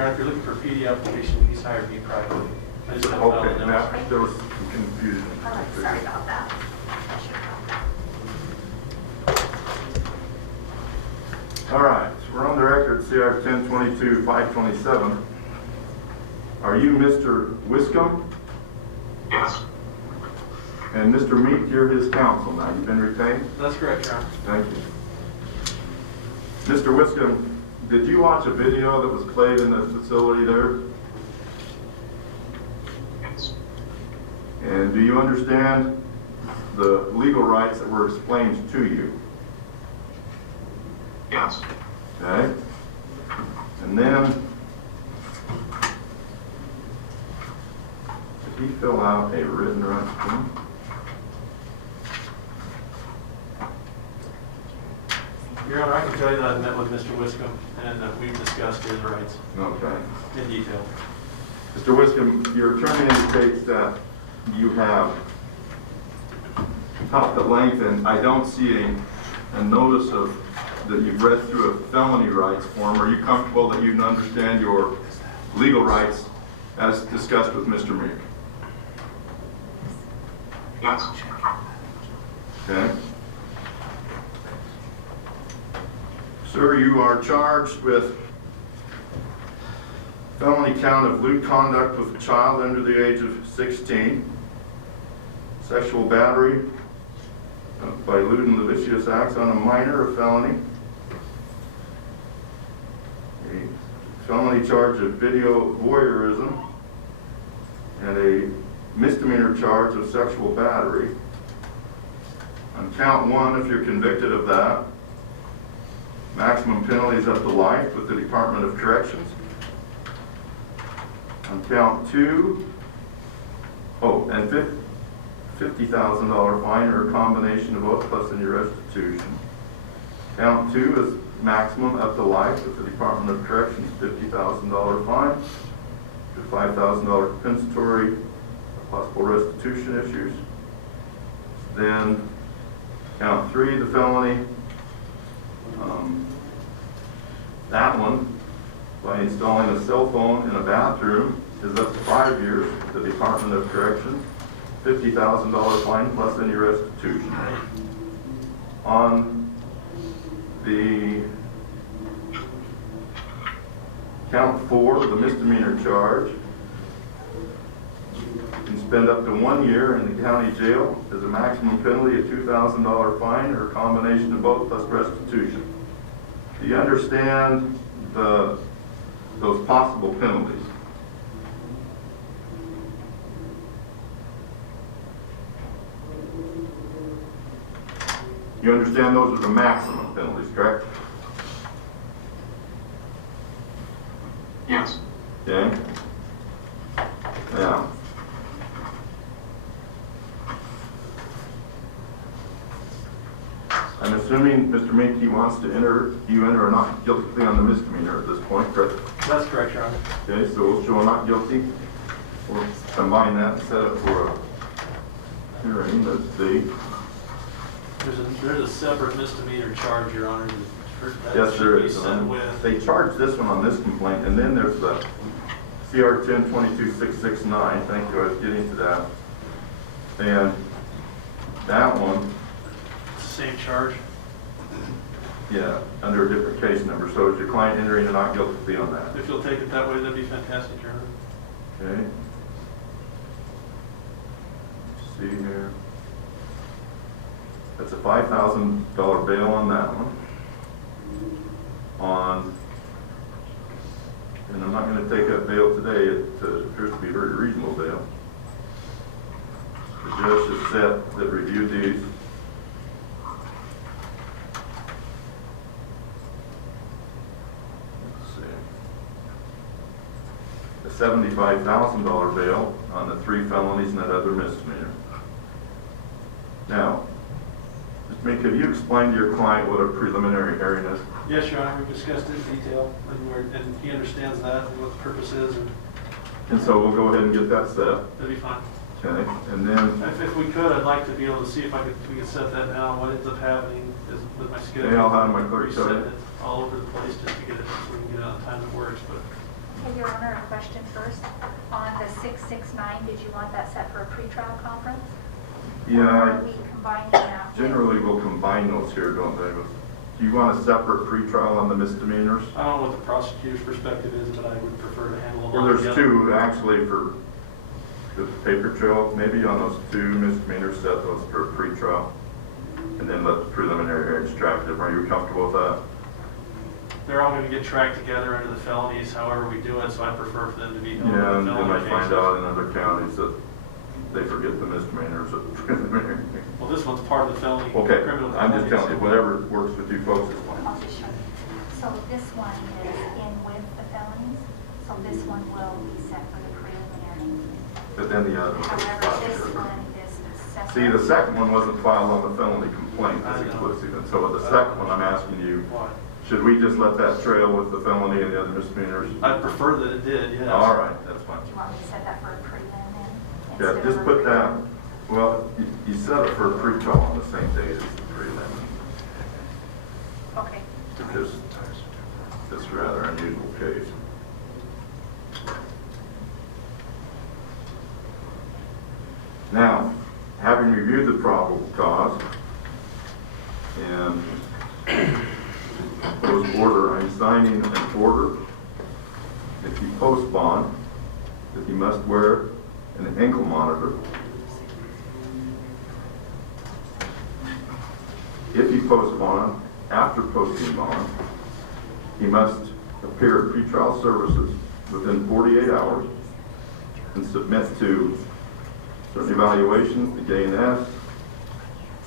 Your Honor, if you're looking for a PD application, he's hired me privately. I just have Okay, now there was some confusion. All right, sorry about that. All right, so we're on the record, CR 1022-527. Are you Mr. Wiscombe? Yes. And Mr. Meek, you're his counsel now. You've been retained? That's correct, Your Honor. Thank you. Mr. Wiscombe, did you watch a video that was played in the facility there? Yes. And do you understand the legal rights that were explained to you? Yes. Okay? And then, did he fill out a written response? Your Honor, I can tell you that I've met with Mr. Wiscombe and that we've discussed his rights Okay. in detail. Mr. Wiscombe, your attorney indicates that you have talked at length, and I don't see a notice of that you've read through a felony rights form. Are you comfortable that you understand your legal rights as discussed with Mr. Meek? Yes. Okay. Sir, you are charged with felony count of lewd conduct with a child under the age of 16, sexual battery by lewd and lascivious acts on a minor, a felony, a felony charge of video voyeurism, and a misdemeanor charge of sexual battery. On count 1, if you're convicted of that, maximum penalty is up to life with the Department of Corrections. On count 2, and $50,000 fine or a combination of both plus any restitution. Count 2 is maximum up to life with the Department of Corrections, $50,000 fine, to $5,000 compensatory, possible restitution issues. Then count 3, the felony. That one, by installing a cell phone in a bathroom, is up to 5 years with the Department of Corrections, $50,000 fine plus any restitution. On the count 4, the misdemeanor charge, you can spend up to 1 year in the county jail as a maximum penalty, a $2,000 fine or a combination of both plus restitution. Do you understand those possible penalties? You understand those are the maximum penalties, correct? Yes. Okay. Now, I'm assuming Mr. Minky wants to enter a not guilty plea on the misdemeanor at this point, correct? That's correct, Your Honor. Okay, so we'll show a not guilty. We'll combine that and set it for a hearing. Let's see. There's a separate misdemeanor charge, Your Honor. That Yes, there should be is. sent with. They charged this one on this complaint, and then there's the CR 10-22-669. Thank you, I was getting to that. And that one, Same charge. yeah, under a different case number. So is your client entering a not guilty plea on that? If you'll take it that way, that'd be fantastic, Your Honor. Okay. Let's see here. That's a $5,000 bail on that one. And I'm not going to take that bail today. It appears to be a very reasonable bail. The judge has set that reviewed these. Let's see. A $75,000 bail on the 3 felonies and that other misdemeanor. Now, Mr. Mink, have you explained to your client what a preliminary hearing is? Yes, Your Honor, we've discussed it in detail, and he understands that and what the purpose is, And so we'll go ahead and get that set. that'd be fine. Okay, and then, If we could, I'd like to be able to see if we could set that now. What ends up happening is with my schedule. I'll have my clerk tell you. Reset it all over the place just to get it, so we can get it on time that works, but Okay, Your Honor, a question first. On the 669, did you want that set for a pretrial conference? Or Yeah, are we combining that? generally we'll combine those here, don't they? Do you want a separate pretrial on the misdemeanors? I don't know what the prosecutor's perspective is, but I would prefer to handle them all Well, there's together. two actually for the paper trail, maybe on those two misdemeanors, set those for a pretrial. And then let the preliminary hearings track them. Are you comfortable with that? They're all going to get tracked together under the felonies, however we do it, so I prefer for them to be held Yeah, and in the then I felony find cases. out in other counties that they forget the misdemeanors at preliminary. Well, this one's part of the felony. Okay, criminal I'm just penalties. telling you, whatever works with you folks is fine. I'll just show you. So this one is in with the felonies, so this one will be set for the preliminary. But then the other one. However, this one is separate. See, the second one wasn't filed on the felony complaint as I know. inclusive, and so with the second one, I'm asking you, Why? should we just let that trail with the felony and the other misdemeanors? I prefer that it did, yes. All right, that's fine. Do you want me to set that for a prelim then? Yeah, instead of just a put that, prelim? well, you set it for a pretrial on the same date as the prelim, Okay. because it's a rather unusual case. Now, having reviewed the probable cause and proposed order, I'm signing an order if he post bond that he must wear an ankle monitor. If he posts bond, after posting bond, he must appear at pretrial services within 48 hours and submit to certain evaluations, the K&S.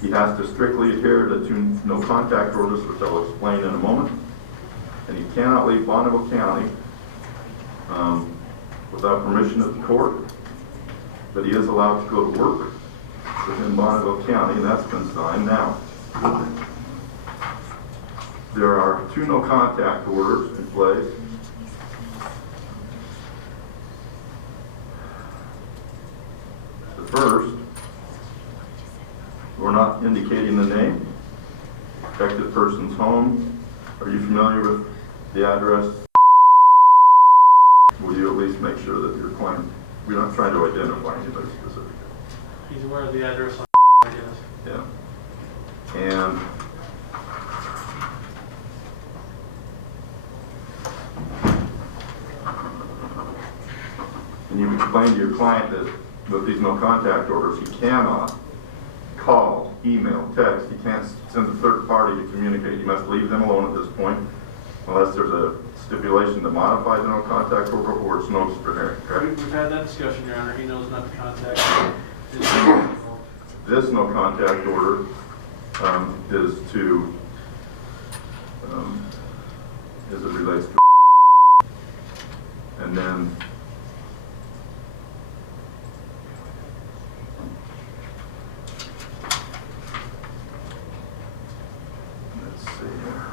He has to strictly adhere to two no contact orders, which I'll explain in a moment. And he cannot leave Bonneville County without permission of the court. But he is allowed to go to work within Bonneville County, and that's been signed now. There are two no contact orders in place. The first, we're not indicating the name, affected person's home. Are you familiar with the address? Will you at least make sure that your client, we're not trying to identify anybody specifically. He's aware of the address on, I guess. Yeah. And you explain to your client that with these no contact orders, he cannot call, email, text, he can't send a third party to communicate. You must leave them alone at this point unless there's a stipulation that modifies the no contact order or it's no disciplinary, correct? We've had that discussion, Your Honor. He knows not to contact. This no contact order is to, as it relates to, and then let's see here.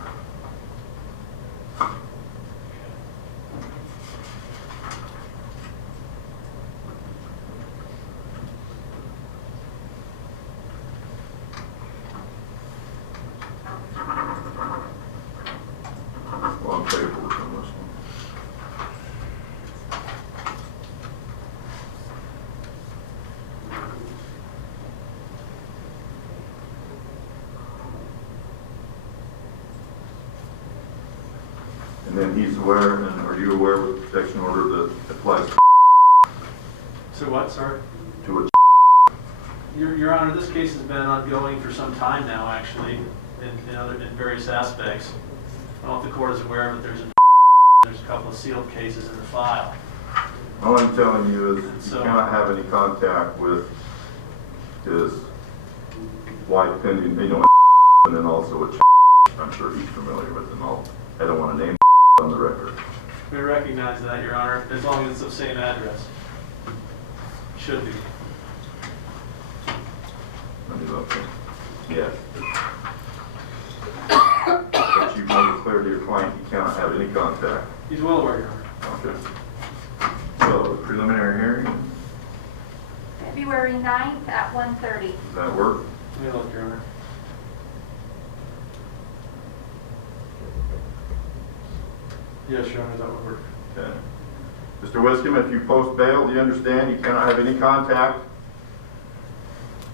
Long paperwork on this one. And then he's aware, and are you aware of the protection order that applies So what, sorry? to it? Your Honor, this case has been ongoing for some time now, actually, in various aspects. I don't know if the court is aware of it. There's a couple of sealed cases in the file. All I'm telling you is you So- cannot have any contact with his wife pending, and then also a I'm sure he's familiar with them all. I don't want to name on the record. We recognize that, Your Honor, as long as it's the same address. Should be. Let me look. Yes. But you've made it clear to your client you cannot have any contact. He's well aware, Your Honor. Okay. So, preliminary hearing, February 9th at 1:30. does that work? Let me look, Your Honor. Yes, Your Honor, that would work. Okay. Mr. Wiscombe, if you post bail, do you understand you cannot have any contact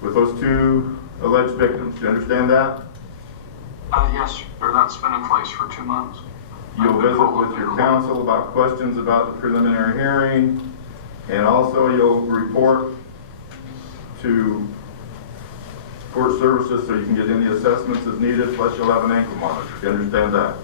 with those two alleged victims? Do you understand that? Yes, sir, that's been in place for 2 months. You'll visit with your counsel about questions about the preliminary hearing, and also you'll report to court services so you can get any assessments as needed, plus you'll have an ankle monitor. Do you understand that?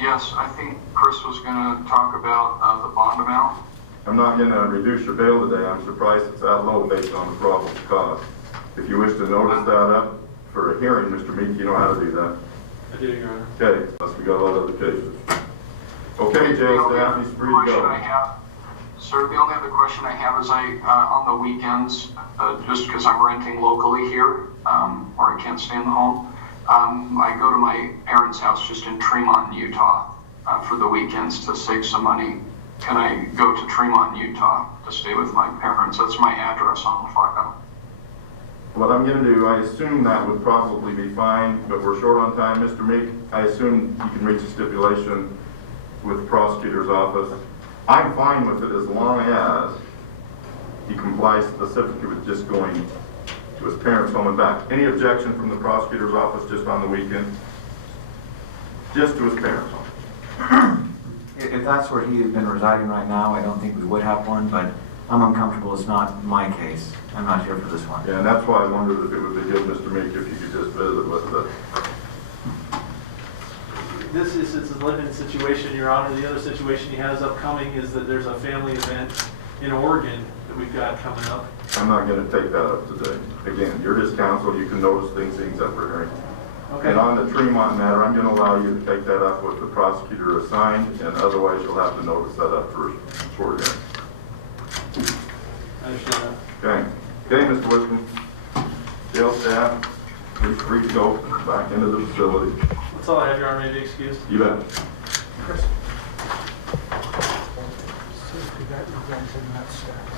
Yes, I think Chris was going to talk about the bond amount. I'm not going to reduce your bail today. I'm surprised it's that low based on the problems caused. If you wish to notice that up for a hearing, Mr. Meek, you know how to do that. I do, Your Honor. Okay, unless we got a lot of other cases. Okay, jail staff, he's free to go. Sir, the only other question I have is on the weekends, just because I'm renting locally here, or I can't stay in the home, I go to my parents' house just in Tremont, Utah, for the weekends to save some money. Can I go to Tremont, Utah to stay with my parents? That's my address on the file. What I'm going to do, I assume that would probably be fine, but we're short on time, Mr. Meek. I assume you can reach a stipulation with the prosecutor's office. I'm fine with it as long as he complies specifically with just going to his parents' home and back. Any objection from the prosecutor's office just on the weekend? Just to his parents' home. If that's where he has been residing right now, I don't think we would have one, but I'm uncomfortable. It's not my case. I'm not here for this one. Yeah, and that's why I wondered if it would be good, Mr. Meek, if you could just visit with it. This is, it's a living situation, Your Honor. The other situation he has upcoming is that there's a family event in Oregon that we've got coming up. I'm not going to take that up today. Again, you're his counsel. You can notice things up for hearing. Okay. And on the Tremont matter, I'm going to allow you to take that up with the prosecutor assigned, and otherwise you'll have to notice that up for short hearing. I understand that. Okay. Okay, Mr. Wiscombe. Jail staff, please free to go back into the facility. That's all I have, Your Honor. May be excused. You bet. Chris. See if you got your guns in that stack.